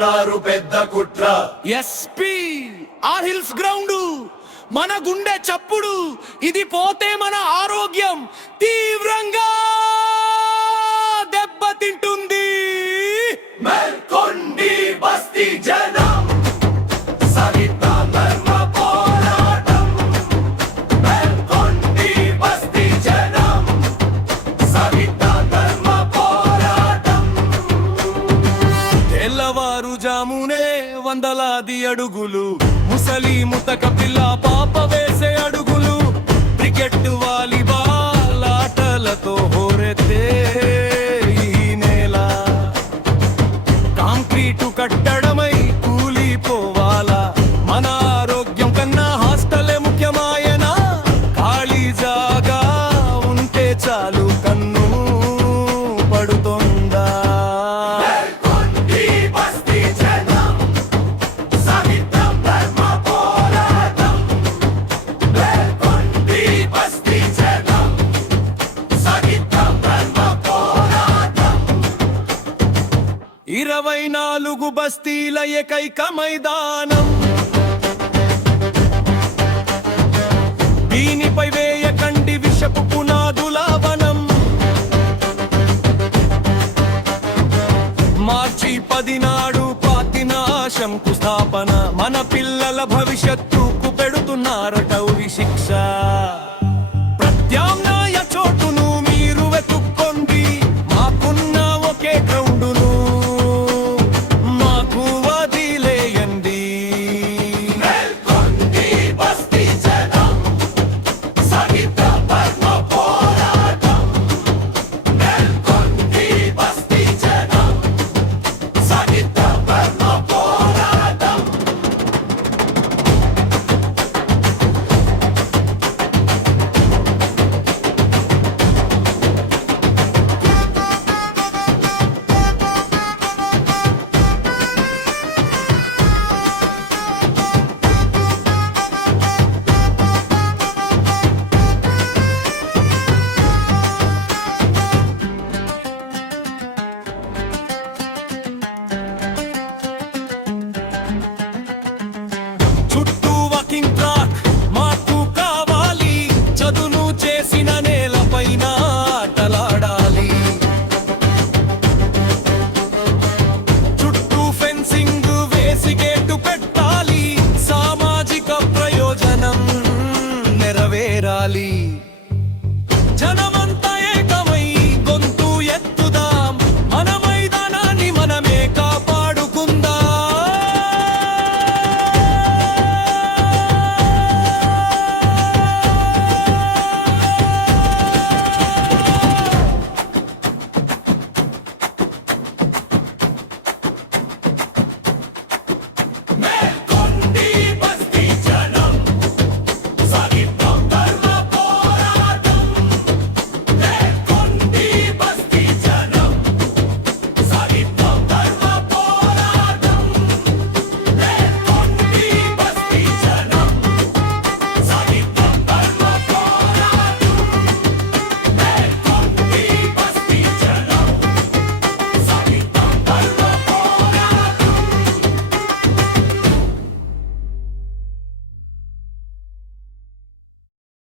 చేస్తున్నారు పెద్ద కుట్ర. ఎస్పీ ఆర్ హిల్స్ గ్రౌండ్ మన గుండె చప్పుడు, ఇది పోతే మన ఆరోగ్యం తీవ్రంగా దెబ్బతింటుంది. మెల్కొండి బస్తీ జనం సరిత ధర్మ పోరాటం. మెల్కొండి బస్తీ జనం సరిత ధర్మ పోరాటం. తెల్లవారుజామునే వందలాది అడుగులు, ముసలి ముతక పిల్ల పాప వేసే అడుగులు, క్రికెట్ వాలీబాల్ ఆటలతో హోరెత్తే ఈ నేల కాంక్రీటు కట్టడమై కూలిపోవాలా. మన ఆరోగ్యం కన్నా హాస్టలే ముఖ్యమాయనా. ఖాళీ జాగా ఉంటే చాలు కన్ను పడుతుందా. మెల్కొండి బస్తీ జనం సరిత ధర్మ పోరాటం. మెల్కొండి బస్తీ జనం సరిత ధర్మ పోరాటం. 24 బస్తీల ఏకైక మైదానం, దీనిపై వేయకండి విషపు పునాదుల వనం. మార్చి 10 నాడు పాతిన శంకుస్థాపన, మన పిల్లల భవిష్యత్తుకు పెడుతున్నారట ఉరి శిక్ష. ప్రత్యామ్నాయ చోటును మీరు వెతుక్కోండి, మాకున్న ఒకే గ్రౌండును మాకు వదిలేయండి. మెల్కొండి బస్తీ జనం సరిత ధర్మ పోరాటం. మెల్కొండి బస్తీ జనం సరిత ధర్మ పోరాటం. చుట్టూ వాకింగ్ ట్రాక్ మాకు కావాలి, చదును చేసిన నేలపైన ఆటలాడాలి. చుట్టూ ఫెన్సింగ్ వేసి గేటు పెట్టాలి, సామాజిక ప్రయోజనం నెరవేరాలి.